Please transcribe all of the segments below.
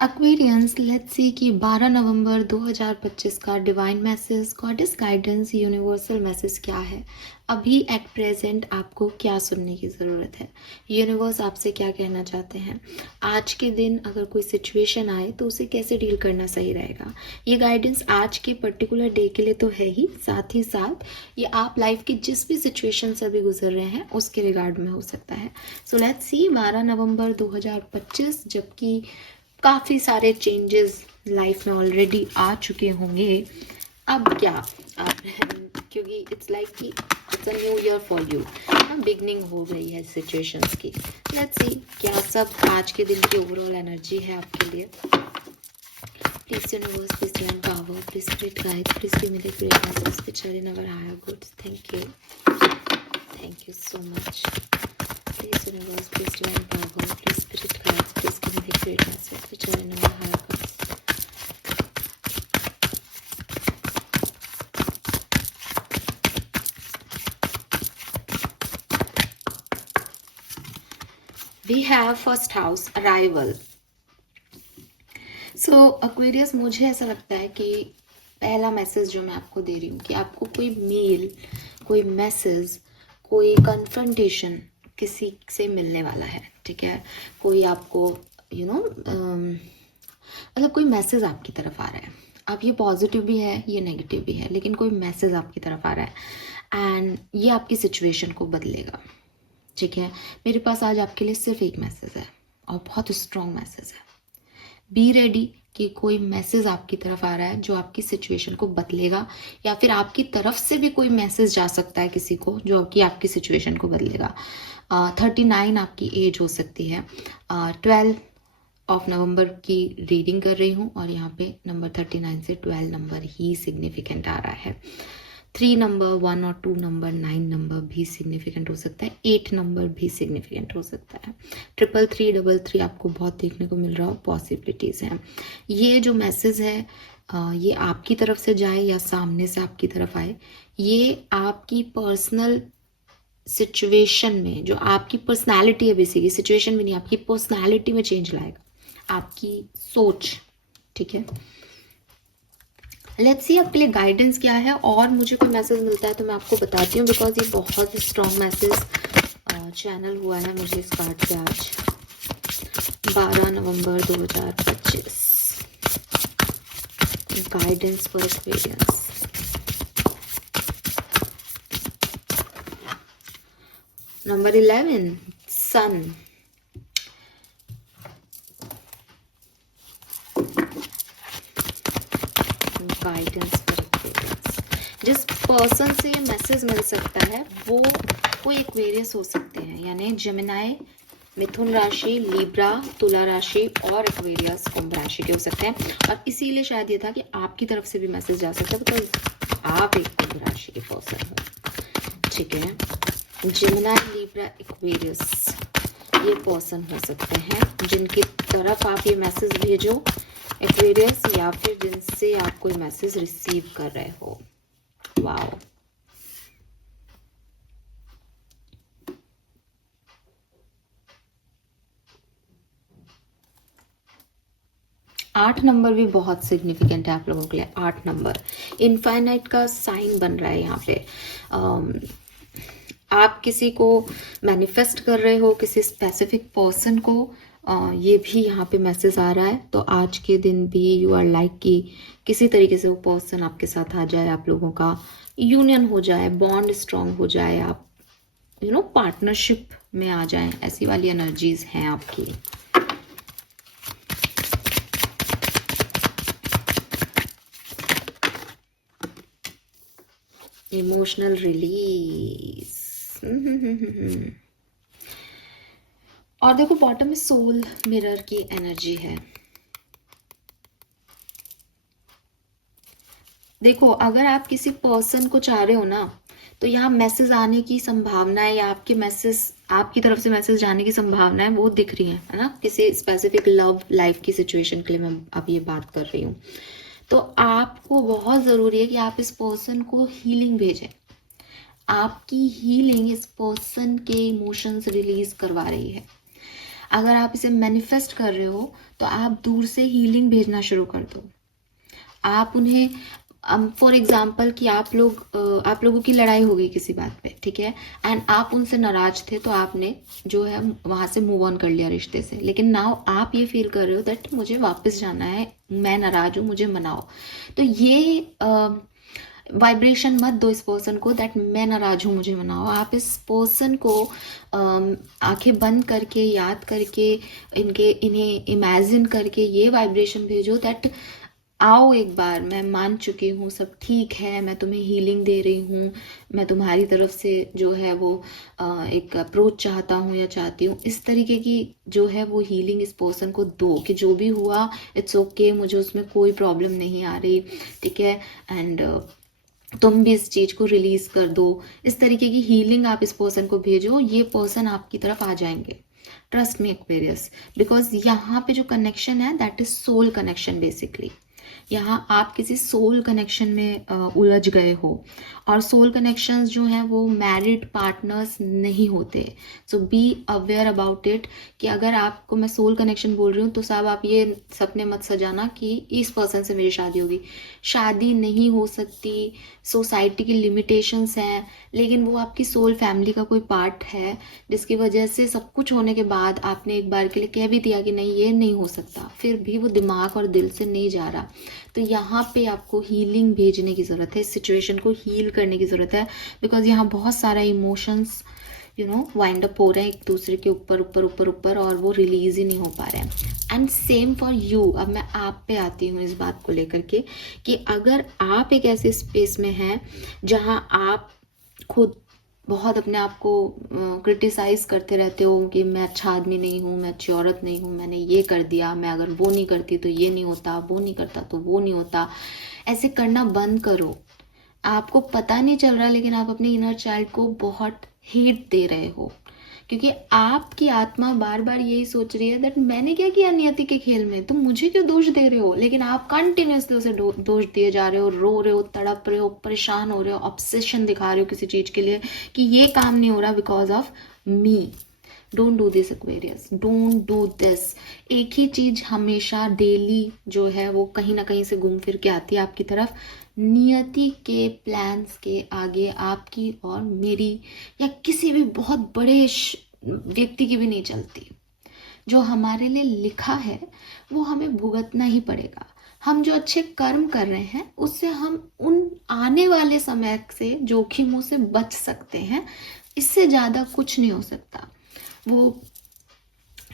Aquarians, let's see कि 12 नवंबर 2025 का divine message, goddess guidance, universal message क्या है। अभी एट प्रेजेंट आपको क्या सुनने की ज़रूरत है, यूनिवर्स आपसे क्या कहना चाहते हैं। आज के दिन अगर कोई सिचुएशन आए तो उसे कैसे डील करना सही रहेगा। ये गाइडेंस आज के पर्टिकुलर डे के लिए तो है ही साथ ये आप लाइफ की जिस भी सिचुएशन से अभी गुजर रहे हैं उसके रिगार्ड में हो सकता है। सो लेट्स सी 12 नवंबर 2025, जबकि काफ़ी सारे चेंजेस लाइफ में ऑलरेडी आ चुके होंगे। अब क्या आप, क्योंकि इट्स लाइक कि it's a new year for you, beginning हो गई है सिचुएशंस की। लेट्स सी क्या सब आज के दिन की ओवरऑल एनर्जी है आपके लिए। Please universe, please divine power, please spirit guide, please give me the great message which are in our higher goods. Thank you so much. Please universe, please divine power, please spirit guides, please give me the great message which are in our higher purpose. We have first house arrival. So Aquarius, मुझे ऐसा लगता है कि पहला message जो मैं आपको दे रही हूँ कि आपको कोई मेल, कोई मैसेज, कोई कन्फ्रंटेशन किसी से मिलने वाला है। ठीक है, कोई आपको मतलब कोई मैसेज आपकी तरफ आ रहा है। अब ये पॉजिटिव भी है, ये नेगेटिव भी है, लेकिन कोई मैसेज आपकी तरफ आ रहा है एंड ये आपकी सिचुएशन को बदलेगा। ठीक है, मेरे पास आज आपके लिए सिर्फ एक मैसेज है और बहुत स्ट्रॉन्ग मैसेज है। बी रेडी कि कोई मैसेज आपकी तरफ आ रहा है जो आपकी सिचुएशन को बदलेगा, या फिर आपकी तरफ से भी कोई मैसेज जा सकता है किसी को जो कि आपकी सिचुएशन को बदलेगा। 39 आपकी एज हो सकती है। 12 ऑफ नवंबर की रीडिंग कर रही हूँ और यहाँ पे नंबर 39 से 12 नंबर ही सिग्निफिकेंट आ रहा है। 3 नंबर, 1 और 2 नंबर, 9 नंबर भी सिग्निफिकेंट हो सकता है। 8 नंबर भी सिग्निफिकेंट हो सकता है। 33333 आपको बहुत देखने को मिल रहा हो, पॉसिबिलिटीज़ हैं। ये जो मैसेज है ये आपकी तरफ से जाए या सामने से आपकी तरफ आए, ये आपकी पर्सनल सिचुएशन में, जो आपकी पर्सनालिटी है, बेसिकली सिचुएशन में नहीं, आपकी पर्सनालिटी में चेंज लाएगा, आपकी सोच। ठीक है, लेट्स सी आपके लिए गाइडेंस क्या है। और मुझे कोई मैसेज मिलता है तो मैं आपको बताती हूँ, बिकॉज ये बहुत स्ट्रॉन्ग मैसेज चैनल हुआ है मुझे इस कार्ड से आज 12 नवंबर 2025। Guidance for experience. Number 11, sun. Guidance for Aquarius. जिस पर्सन से ये मैसेज मिल सकता है वो कोई एक्वेरियस हो सकते हैं, यानी जेमिनाई, मिथुन राशि, लिब्रा, तुला राशि और एक्वेरियस कुंभ राशि के हो सकते हैं। और इसीलिए शायद ये था कि आपकी तरफ से भी मैसेज जा सकता है, बिकॉज आप एक कुंभ राशि के पर्सन हो। ठीक है, जेमिनाई, लिब्रा, एक्वेरियस ये पर्सन हो सकते हैं जिनकी तरफ आप ये मैसेज भेजो, एक्वेरियस, या फिर जिनसे आप कोई मैसेज रिसीव कर रहे हो। वाओ, आठ नंबर भी बहुत सिग्निफिकेंट है आप लोगों के लिए। 8 नंबर इनफाइनाइट का साइन बन रहा है यहाँ पे। आप किसी को मैनिफेस्ट कर रहे हो, किसी स्पेसिफिक पर्सन को, ये भी यहाँ पे मैसेज आ रहा है। तो आज के दिन भी यू आर लाइक कि किसी तरीके से वो पर्सन आपके साथ आ जाए, आप लोगों का यूनियन हो जाए, बॉन्ड स्ट्रांग हो जाए, आप पार्टनरशिप में आ जाए, ऐसी वाली एनर्जीज हैं आपकी। Emotional release. और देखो बॉटम में सोल मिरर की एनर्जी है। देखो अगर आप किसी पर्सन को चाह रहे हो ना, तो यहाँ मैसेज आने की संभावना है, या आपके मैसेज, आपकी तरफ से मैसेज जाने की संभावना है, वो दिख रही है ना। किसी स्पेसिफिक लव लाइफ की सिचुएशन के लिए मैं अब ये बात कर रही हूँ। तो आपको बहुत ज़रूरी है कि आप इस पर्सन को हीलिंग भेजें। आपकी हीलिंग इस पर्सन के इमोशंस रिलीज करवा रही है। अगर आप इसे मैनिफेस्ट कर रहे हो तो आप दूर से हीलिंग भेजना शुरू कर दो। आप उन्हें फॉर एग्जाम्पल कि आप लोगों की लड़ाई हो गई किसी बात पे, ठीक है, एंड आप उनसे नाराज थे तो आपने जो है वहाँ से मूव ऑन कर लिया रिश्ते से, लेकिन नाउ आप ये फील कर रहे हो दैट मुझे वापस जाना है, मैं नाराज हूँ, मुझे मनाओ। तो ये वाइब्रेशन मत दो इस पर्सन को दैट मैं नाराज हूँ, मुझे मनाओ। आप इस पर्सन को आंखें बंद करके, याद करके, इन्हें इमेजिन करके ये वाइब्रेशन भेजो दैट आओ एक बार, मैं मान चुकी हूँ, सब ठीक है, मैं तुम्हें हीलिंग दे रही हूँ, मैं तुम्हारी तरफ से जो है वो एक अप्रोच चाहता हूँ या चाहती हूँ। इस तरीके की जो है वो हीलिंग इस पर्सन को दो कि जो भी हुआ इट्स ओके, मुझे उसमें कोई प्रॉब्लम नहीं आ रही, ठीक है, एंड तुम भी इस चीज़ को रिलीज कर दो। इस तरीके की हीलिंग आप इस पर्सन को भेजो, ये पर्सन आपकी तरफ आ जाएंगे। ट्रस्ट मी एक्वेरियस, बिकॉज यहाँ पे जो कनेक्शन है that is soul connection basically. यहाँ आप किसी सोल कनेक्शन में उलझ गए हो, और सोल कनेक्शंस जो हैं वो मैरिड पार्टनर्स नहीं होते। सो बी अवेयर अबाउट इट कि अगर आपको मैं सोल कनेक्शन बोल रही हूँ तो साहब आप ये सपने मत सजाना कि इस पर्सन से मेरी शादी होगी। शादी नहीं हो सकती, सोसाइटी की लिमिटेशंस हैं, लेकिन वो आपकी सोल फैमिली का कोई पार्ट है जिसकी वजह से सब कुछ होने के बाद आपने एक बार के लिए कह भी दिया कि नहीं ये नहीं हो सकता, फिर भी वो दिमाग और दिल से नहीं जा रहा। तो यहाँ पे आपको हीलिंग भेजने की ज़रूरत है, इस सिचुएशन को हील करने की ज़रूरत है, बिकॉज यहाँ बहुत सारा इमोशंस वाइंड अप हो रहे हैं एक दूसरे के ऊपर ऊपर ऊपर ऊपर, और वो रिलीज ही नहीं हो पा रहे हैं। And same for you. अब मैं आप पे आती हूँ इस बात को लेकर के कि अगर आप एक ऐसे स्पेस में हैं जहाँ आप खुद बहुत अपने आप को क्रिटिसाइज करते रहते हो कि मैं अच्छा आदमी नहीं हूँ, मैं अच्छी औरत नहीं हूँ, मैंने ये कर दिया, मैं अगर वो नहीं करती तो ये नहीं होता, वो नहीं करता तो वो नहीं होता, ऐसे करना बंद करो। आपको पता नहीं चल रहा लेकिन आप अपने इनर चाइल्ड को बहुत हीट दे रहे हो, क्योंकि आपकी आत्मा बार बार यही सोच रही है दैट मैंने क्या किया नियति के खेल में, तुम मुझे क्यों दोष दे रहे हो, लेकिन आप कंटिन्यूसली उसे दोष दिए जा रहे हो, रो रहे हो, तड़प रहे हो, परेशान हो रहे हो, ऑब्सेशन दिखा रहे हो किसी चीज के लिए कि ये काम नहीं हो रहा because of me. Don't do this Aquarius, don't do this. एक ही चीज हमेशा डेली जो है वो कहीं ना कहीं से घूम फिर के आती है आपकी तरफ। नियति के प्लान्स के आगे आपकी और मेरी या किसी भी बहुत बड़े व्यक्ति की भी नहीं चलती। जो हमारे लिए लिखा है वो हमें भुगतना ही पड़ेगा। हम जो अच्छे कर्म कर रहे हैं उससे हम उन आने वाले समय से जोखिमों से बच सकते हैं, इससे ज़्यादा कुछ नहीं हो सकता। वो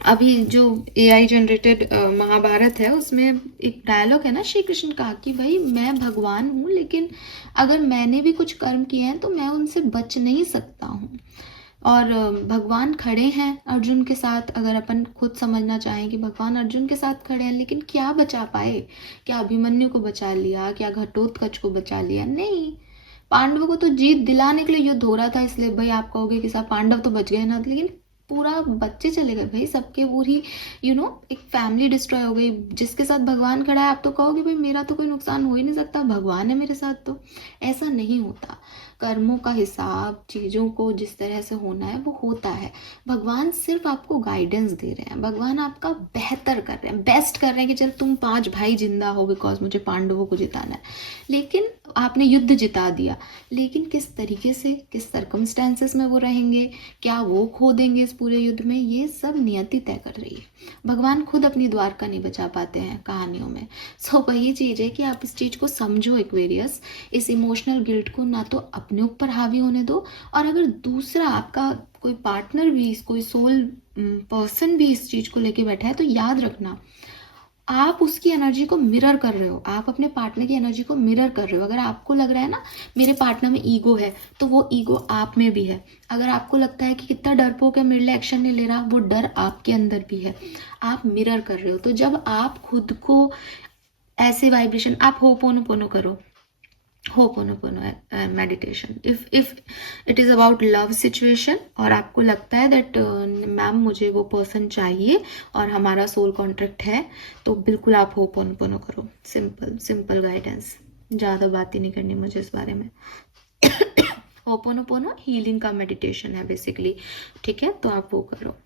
अभी जो AI जनरेटेड महाभारत है उसमें एक डायलॉग है ना श्री कृष्ण का कि भाई मैं भगवान हूँ, लेकिन अगर मैंने भी कुछ कर्म किए हैं तो मैं उनसे बच नहीं सकता हूँ। और भगवान खड़े हैं अर्जुन के साथ। अगर अपन खुद समझना चाहें कि भगवान अर्जुन के साथ खड़े हैं, लेकिन क्या बचा पाए? क्या अभिमन्यु को बचा लिया? क्या घटोत्कच को बचा लिया? नहीं। पांडवों को तो जीत दिलाने के लिए युद्ध हो रहा था, इसलिए भाई आप कहोगे कि साहब पांडव तो बच गए ना, लेकिन पूरा बच्चे चले गए भाई सबके, पूरी एक फैमिली डिस्ट्रॉय हो गई। जिसके साथ भगवान खड़ा है आप तो कहोगे भाई मेरा तो कोई नुकसान हो ही नहीं सकता, भगवान है मेरे साथ। तो ऐसा नहीं होता। कर्मों का हिसाब, चीज़ों को जिस तरह से होना है वो होता है। भगवान सिर्फ आपको गाइडेंस दे रहे हैं, भगवान आपका बेहतर कर रहे हैं, बेस्ट कर रहे हैं कि चल तुम 5 भाई जिंदा हो बिकॉज मुझे पांडवों को जिताना है। लेकिन आपने युद्ध जिता दिया, लेकिन किस तरीके से, किस सर्कमस्टेंसेस में वो रहेंगे, क्या वो खो देंगे इस पूरे युद्ध में, ये सब नियति तय कर रही है। भगवान खुद अपनी द्वारका नहीं बचा पाते हैं कहानियों में। सो वही चीज़ है कि आप इस चीज़ को समझो एक्वेरियस। इस इमोशनल गिल्ट को ना तो अपने ऊपर हावी होने दो, और अगर दूसरा आपका कोई पार्टनर भी, कोई सोल पर्सन भी इस चीज़ को लेके बैठा है तो याद रखना आप उसकी एनर्जी को मिरर कर रहे हो, आप अपने पार्टनर की एनर्जी को मिरर कर रहे हो। अगर आपको लग रहा है ना मेरे पार्टनर में ईगो है, तो वो ईगो आप में भी है। अगर आपको लगता है कि कितना डरपोक है, मेरे लिए एक्शन नहीं ले रहा, वो डर आपके अंदर भी है। आप मिरर कर रहे हो। तो जब आप खुद को ऐसे वाइब्रेशन, आप होपोनोपोनो करो, ho'oponopono meditation, if it is about love situation और आपको लगता है दैट मैम मुझे वो पर्सन चाहिए और हमारा सोल कॉन्ट्रैक्ट है, तो बिल्कुल आप होपोनोपोनो करो। सिंपल सिंपल गाइडेंस, ज़्यादा बात ही नहीं करनी मुझे इस बारे में। होपोनोपोनो हीलिंग का मेडिटेशन है बेसिकली, ठीक है, तो आप वो करो।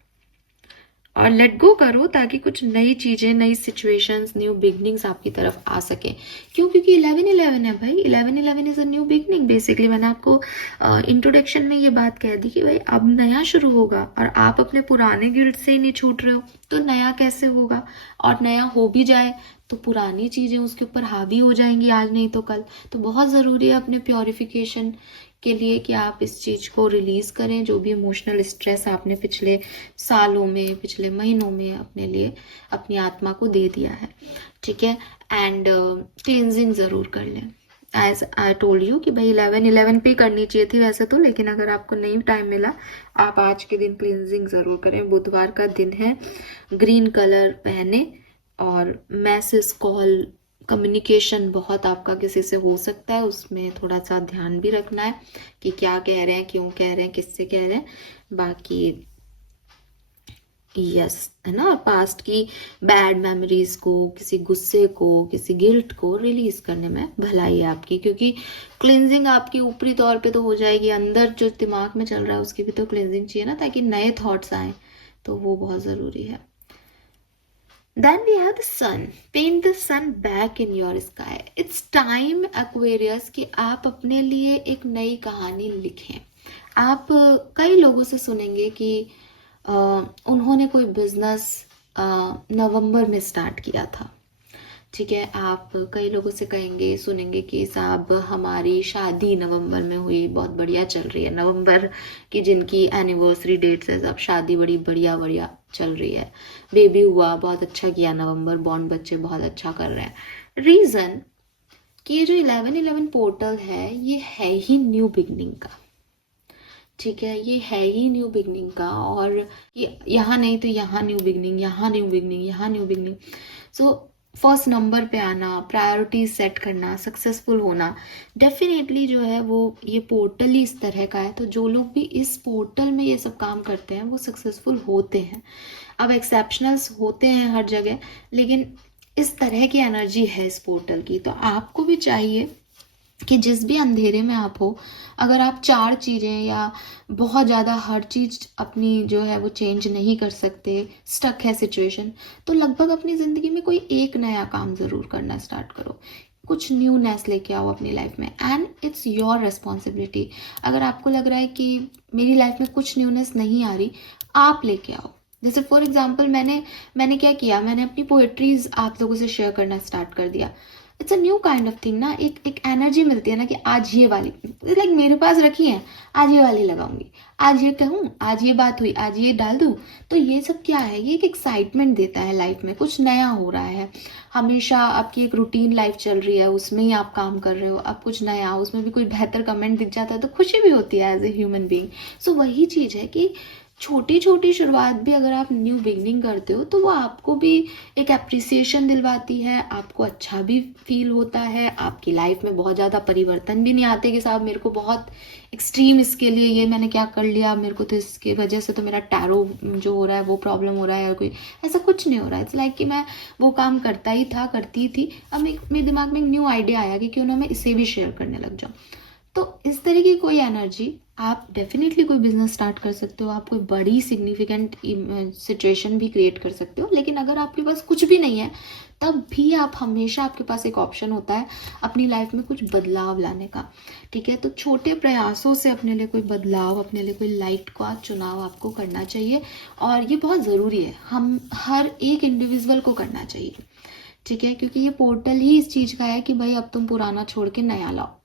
और लेट गो करो ताकि कुछ नई चीज़ें, नई सिचुएशंस, न्यू बिगनिंग्स आपकी तरफ आ सके। क्यों? क्योंकि 11/11 है भाई, 11/11 is a new beginning. Basically मैंने आपको इंट्रोडक्शन में ये बात कह दी कि भाई अब नया शुरू होगा और आप अपने पुराने गिल्ट से ही नहीं छूट रहे हो, तो नया कैसे होगा? और नया हो भी जाए तो पुरानी चीज़ें उसके ऊपर हावी हो जाएंगी आज नहीं तो कल। तो बहुत ज़रूरी है अपने प्योरिफिकेशन के लिए कि आप इस चीज़ को रिलीज़ करें, जो भी इमोशनल स्ट्रेस आपने पिछले सालों में, पिछले महीनों में अपने लिए, अपनी आत्मा को दे दिया है। ठीक है? एंड क्लिनजिंग ज़रूर कर लें। एज आई टोल्ड यू कि भाई 11/11 पे करनी चाहिए थी वैसे तो, लेकिन अगर आपको नहीं टाइम मिला, आप आज के दिन क्लिनजिंग ज़रूर करें। बुधवार का दिन है, ग्रीन कलर पहने, और मैसेज, कॉल, कम्युनिकेशन बहुत आपका किसी से हो सकता है, उसमें थोड़ा सा ध्यान भी रखना है कि क्या कह रहे हैं, क्यों कह रहे हैं, किससे कह रहे हैं। बाकी यस, है ना, पास्ट की बैड मेमोरीज को, किसी गुस्से को, किसी गिल्ट को रिलीज करने में भलाई है आपकी, क्योंकि क्लिनजिंग आपकी ऊपरी तौर पे तो हो जाएगी, अंदर जो दिमाग में चल रहा है उसकी भी तो क्लिनजिंग चाहिए ना, ताकि नए थॉट्स आए, तो वो बहुत ज़रूरी है। Then we have the sun. Paint the sun back in your sky. It's time, Aquarius, कि आप अपने लिए एक नई कहानी लिखें। आप कई लोगों से सुनेंगे कि उन्होंने कोई बिजनेस नवंबर में स्टार्ट किया था। ठीक है? आप कई लोगों से कहेंगे, सुनेंगे कि साहब हमारी शादी नवंबर में हुई, बहुत बढ़िया चल रही है। नवंबर की जिनकी एनिवर्सरी डेट्स है, सब शादी बड़ी बढ़िया बढ़िया चल रही है, बेबी हुआ, बहुत अच्छा किया नवंबर, बॉर्न बच्चे बहुत अच्छा कर रहे हैं। रीज़न कि ये जो 11/11 पोर्टल है, ये है ही न्यू बिगनिंग का। ठीक है? ये है ही न्यू बिगनिंग का, और यहाँ नहीं तो यहाँ न्यू बिगनिंग, यहाँ न्यू बिगनिंग, यहाँ new beginning. So first number पे आना, प्रायोरिटीज सेट करना, सक्सेसफुल होना, डेफिनेटली जो है वो ये पोर्टल ही इस तरह का है। तो जो लोग भी इस पोर्टल में ये सब काम करते हैं वो सक्सेसफुल होते हैं। अब एक्सेप्शनल्स होते हैं हर जगह, लेकिन इस तरह की एनर्जी है इस पोर्टल की। तो आपको भी चाहिए कि जिस भी अंधेरे में आप हो, अगर आप 4 चीज़ें या बहुत ज़्यादा हर चीज़ अपनी जो है वो चेंज नहीं कर सकते, स्टक है सिचुएशन, तो लगभग अपनी ज़िंदगी में कोई एक नया काम ज़रूर करना स्टार्ट करो। कुछ न्यूनेस लेके आओ अपनी लाइफ में, एंड इट्स योर रिस्पॉन्सिबिलिटी। अगर आपको लग रहा है कि मेरी लाइफ में कुछ न्यूनेस नहीं आ रही, आप लेके आओ। जैसे फॉर एग्जाम्पल मैंने क्या किया, मैंने अपनी पोएट्रीज आप लोगों से शेयर करना स्टार्ट कर दिया। It's a new kind of thing ना, एक एनर्जी मिलती है ना कि आज ये वाली, लाइक मेरे पास रखी है, आज ये वाली लगाऊंगी, आज ये कहूँ, आज ये बात हुई, आज ये डाल दूँ। तो ये सब क्या है, ये एक एक्साइटमेंट देता है लाइफ में, कुछ नया हो रहा है। हमेशा आपकी एक रूटीन लाइफ चल रही है, उसमें ही आप काम कर रहे हो, अब कुछ नया, उसमें भी कोई बेहतर कमेंट दिख जाता है तो खुशी भी होती है एज ए ह्यूमन बीइंग। सो वही चीज़ है कि छोटी छोटी शुरुआत भी अगर आप न्यू बिगनिंग करते हो तो वो आपको भी एक अप्रिसिएशन दिलवाती है, आपको अच्छा भी फील होता है, आपकी लाइफ में बहुत ज़्यादा परिवर्तन भी नहीं आते कि साहब मेरे को बहुत एक्सट्रीम इसके लिए ये मैंने क्या कर लिया, मेरे को तो इसकी वजह से तो मेरा टैरो जो हो रहा है वो प्रॉब्लम हो रहा है, या कोई ऐसा कुछ नहीं हो रहा है। इट्स लाइक कि मैं वो काम करता ही था, करती थी, अब मेरे दिमाग में एक न्यू आइडिया आया कि क्यों ना मैं इसे भी शेयर करने लग जाऊँ। तो इस तरह की कोई एनर्जी, आप डेफिनेटली कोई बिजनेस स्टार्ट कर सकते हो, आप कोई बड़ी सिग्निफिकेंट सिचुएशन भी क्रिएट कर सकते हो। लेकिन अगर आपके पास कुछ भी नहीं है, तब भी आप हमेशा, आपके पास एक ऑप्शन होता है अपनी लाइफ में कुछ बदलाव लाने का। ठीक है? तो छोटे प्रयासों से अपने लिए कोई बदलाव, अपने लिए कोई लाइट का चुनाव आपको करना चाहिए, और ये बहुत ज़रूरी है, हम हर एक इंडिविजुअल को करना चाहिए। ठीक है? क्योंकि ये पोर्टल ही इस चीज़ का है कि भाई अब तुम पुराना छोड़ के नया लाओ।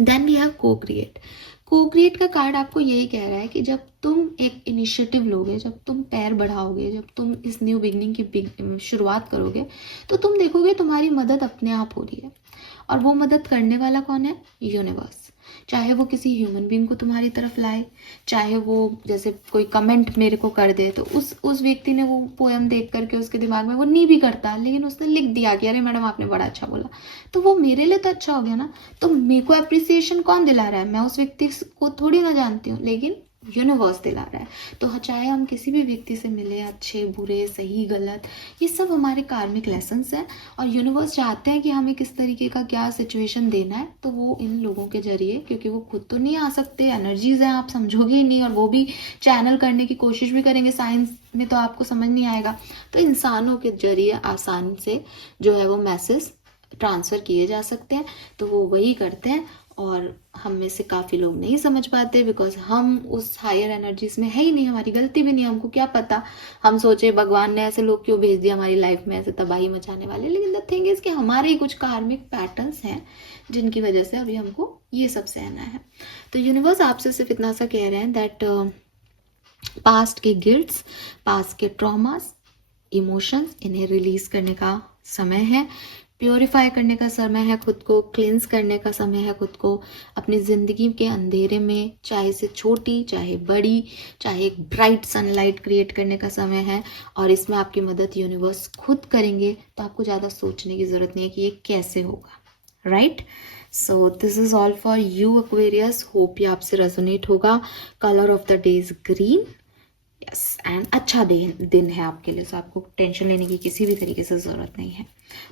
देन वी हैव को क्रिएट। को क्रिएट का कार्ड आपको यही कह रहा है कि जब तुम एक इनिशिएटिव लोगे, जब तुम पैर बढ़ाओगे, जब तुम इस न्यू बिगनिंग की शुरुआत करोगे, तो तुम देखोगे तुम्हारी मदद अपने आप हो रही है। और वो मदद करने वाला कौन है? यूनिवर्स। चाहे वो किसी ह्यूमन बीइंग को तुम्हारी तरफ लाए, चाहे वो जैसे कोई कमेंट मेरे को कर दे, तो उस व्यक्ति ने वो पोएम देख करके उसके दिमाग में वो नहीं भी करता, लेकिन उसने लिख दिया कि अरे मैडम आपने बड़ा अच्छा बोला, तो वो मेरे लिए तो अच्छा हो गया ना। तो मेरे को अप्रिसिएशन कौन दिला रहा है? मैं उस व्यक्ति को थोड़ी ना जानती हूँ, लेकिन यूनिवर्स दिला रहा है। तो चाहे हम किसी भी व्यक्ति से मिले, अच्छे बुरे सही गलत, ये सब हमारे कार्मिक लेसन्स हैं और यूनिवर्स चाहते हैं कि हमें किस तरीके का क्या सिचुएशन देना है, तो वो इन लोगों के जरिए, क्योंकि वो खुद तो नहीं आ सकते, एनर्जीज हैं, आप समझोगे ही नहीं, और वो भी चैनल करने की कोशिश भी करेंगे साइंस में तो आपको समझ नहीं आएगा, तो इंसानों के जरिए आसान से जो है वो मैसेज ट्रांसफ़र किए जा सकते हैं। तो वो वही करते हैं और हम में से काफ़ी लोग नहीं समझ पाते, बिकॉज हम उस हायर एनर्जीज में है ही नहीं, हमारी गलती भी नहीं, हमको क्या पता, हम सोचे भगवान ने ऐसे लोग क्यों भेज दिया हमारी लाइफ में ऐसे तबाही मचाने वाले, लेकिन द थिंग इज़ कि हमारे ही कुछ कार्मिक पैटर्न्स हैं जिनकी वजह से अभी हमको ये सब सहना है। तो यूनिवर्स आपसे सिर्फ इतना सा कह रहे हैं दैट पास्ट के गिल्ट्स, पास्ट के ट्रॉमास, इमोशंस, इन्हें रिलीज करने का समय है, प्योरीफाई करने का समय है, खुद को क्लिंस करने का समय है, खुद को अपनी ज़िंदगी के अंधेरे में, चाहे से छोटी चाहे बड़ी, चाहे एक ब्राइट सनलाइट क्रिएट करने का समय है। और इसमें आपकी मदद यूनिवर्स खुद करेंगे, तो आपको ज़्यादा सोचने की ज़रूरत नहीं है कि ये कैसे होगा, right. So this is all for you Aquarius, hope ये आपसे रेजोनेट होगा। Colour of the day is green, yes, and अच्छा दिन है आपके लिए, सो आपको टेंशन लेने की किसी भी तरीके से ज़रूरत नहीं है।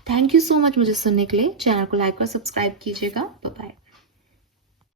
थैंक यू सो मच मुझे सुनने के लिए। चैनल को लाइक और सब्सक्राइब कीजिएगा। Bye bye.